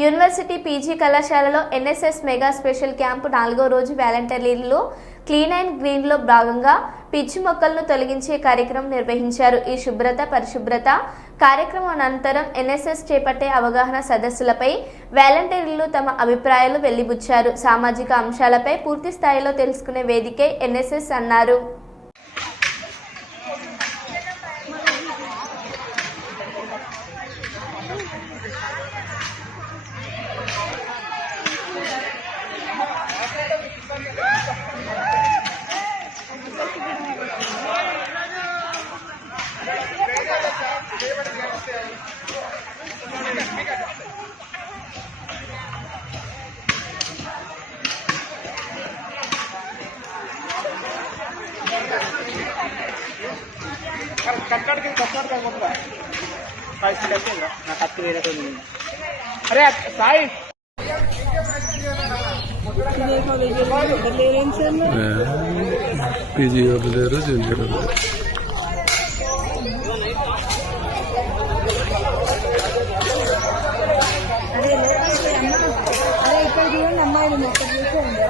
University PG కళాశాలలో NSS mega special camp 4వ రోజు వాలంటీర్లు క్లీన్ అండ్ గ్రీన్ లో భాగంగా పిచ్చి మొక్కలను తొలగించే కార్యక్రమం నిర్వహించారు. ఈ పరిశుభ్రత కార్యక్రమం అనంతరం ఎన్ఎస్ఎస్ చేపట్టే అవగాహన సదస్సులపై వాలంటీర్లు తమ అభిప్రాయాలు వెలిబుచ్చారు. సామాజిక అంశాలపై పూర్తి స్థాయిలో తెలుసుకునే వేదికే ఎన్ఎస్ఎస్ అన్నారు. अरे साई पीजी वाले जूनियर अरे ఇక్కడ చూడండి అమ్మాయిలు మొత్తం చూసేయండి